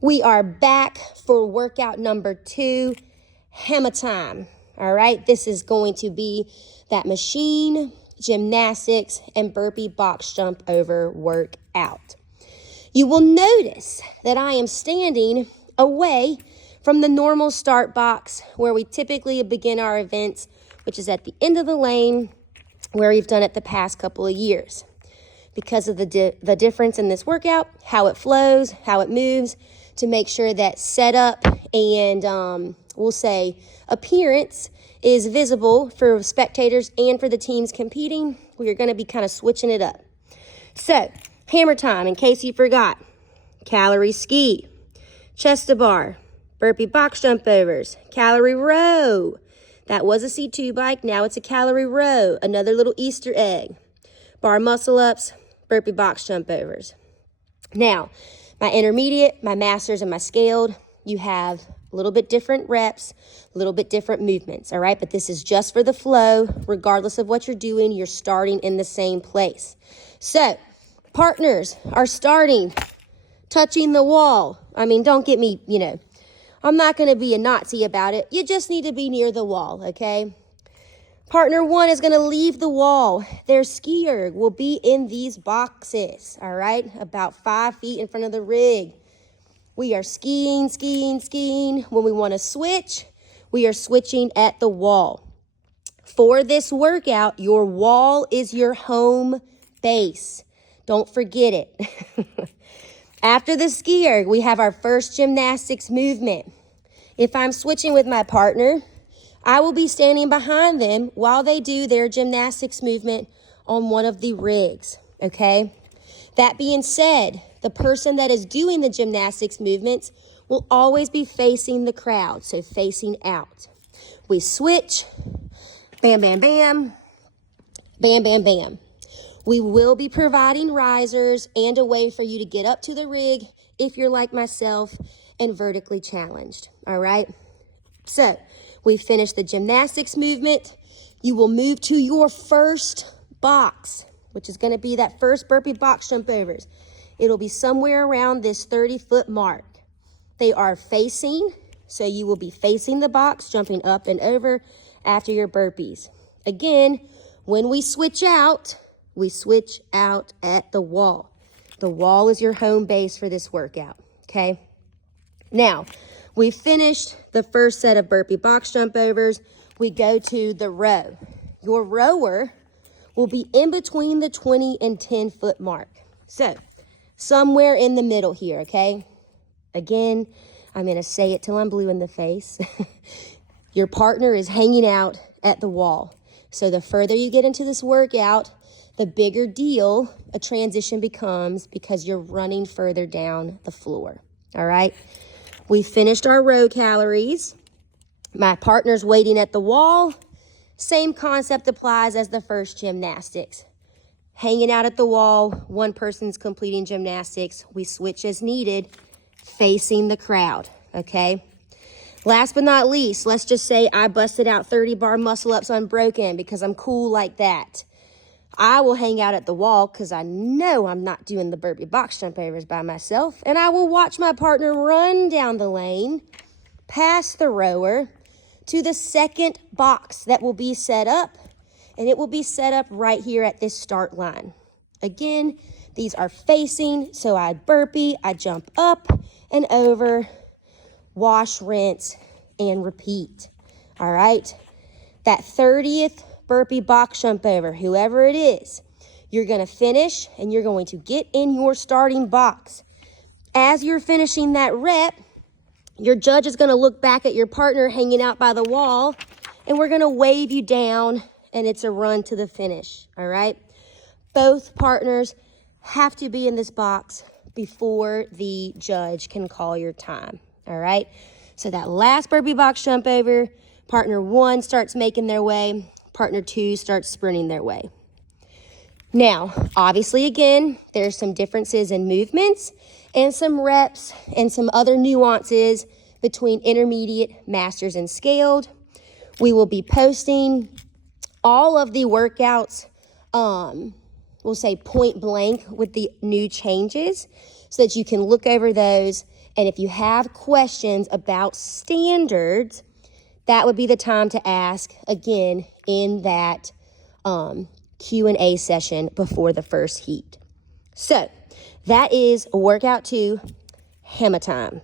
We are back for workout number 2, hammer time. All right, this is going to be that machine, gymnastics, and burpee box jump over workout. You will notice that I am standing away from the normal start box where we typically begin our events, which is at the end of the lane where we've done it the past couple of years. Because of the difference in this workout, how it flows, how it moves, to make sure that setup and we'll say appearance is visible for spectators and for the teams competing. We are going to be kind of switching it up. So, hammer time, in case you forgot. Calorie ski, chest to bar, burpee box jump overs, calorie row. That was a C2 bike, now it's a calorie row. Another little Easter egg. Bar muscle ups, burpee box jump overs. Now, my intermediate, my masters, and my scaled, you have a little bit different reps, a little bit different movements, all right? But this is just for the flow. Regardless of what you're doing, you're starting in the same place. So, partners are starting, touching the wall. I mean, don't get me, I'm not going to be a Nazi about it. You just need to be near the wall, okay? Partner 1 is going to leave the wall. Their ski erg will be in these boxes, all right? About 5 feet in front of the rig. We are skiing. When we want to switch, we are switching at the wall. For this workout, your wall is your home base. Don't forget it. After the ski erg, we have our first gymnastics movement. If I'm switching with my partner, I will be standing behind them while they do their gymnastics movement on one of the rigs, okay? That being said, the person that is doing the gymnastics movements will always be facing the crowd, so facing out. We switch, bam, bam, bam, bam, bam, bam. We will be providing risers and a way for you to get up to the rig if you're like myself and vertically challenged, all right? So, we finished the gymnastics movement. You will move to your first box, which is going to be that first burpee box jump overs. It'll be somewhere around this 30-foot mark. They are facing, so you will be facing the box, jumping up and over after your burpees. Again, when we switch out at the wall. The wall is your home base for this workout, okay? Now, we finished the first set of burpee box jump overs. We go to the row. Your rower will be in between the 20 and 10-foot mark. So, somewhere in the middle here, okay? Again, I'm going to say it till I'm blue in the face. Your partner is hanging out at the wall. So the further you get into this workout, the bigger deal a transition becomes because you're running further down the floor, all right? We finished our row calories. My partner's waiting at the wall. Same concept applies as the first gymnastics. Hanging out at the wall, one person's completing gymnastics. We switch as needed, facing the crowd, okay? Last but not least, let's just say I busted out 30 bar muscle ups unbroken because I'm cool like that. I will hang out at the wall because I know I'm not doing the burpee box jump overs by myself, and I will watch my partner run down the lane, past the rower, to the second box that will be set up, and it will be set up right here at this start line. Again, these are facing, so I burpee, I jump up and over, wash, rinse, and repeat. All right? That 30th burpee box jump over, whoever it is, you're going to finish and you're going to get in your starting box. As you're finishing that rep, your judge is going to look back at your partner hanging out by the wall, and we're going to wave you down, and it's a run to the finish, all right? Both partners have to be in this box before the judge can call your time, all right? So that last burpee box jump over, partner 1 starts making their way, partner 2 starts sprinting their way. Now, obviously, again, there's some differences in movements and some reps and some other nuances between intermediate, masters, and scaled. We will be posting all of the workouts, we'll say point blank with the new changes so that you can look over those And if you have questions about standards, that would be the time to ask again in that Q&A session before the first heat. So that is workout 2, hammer time.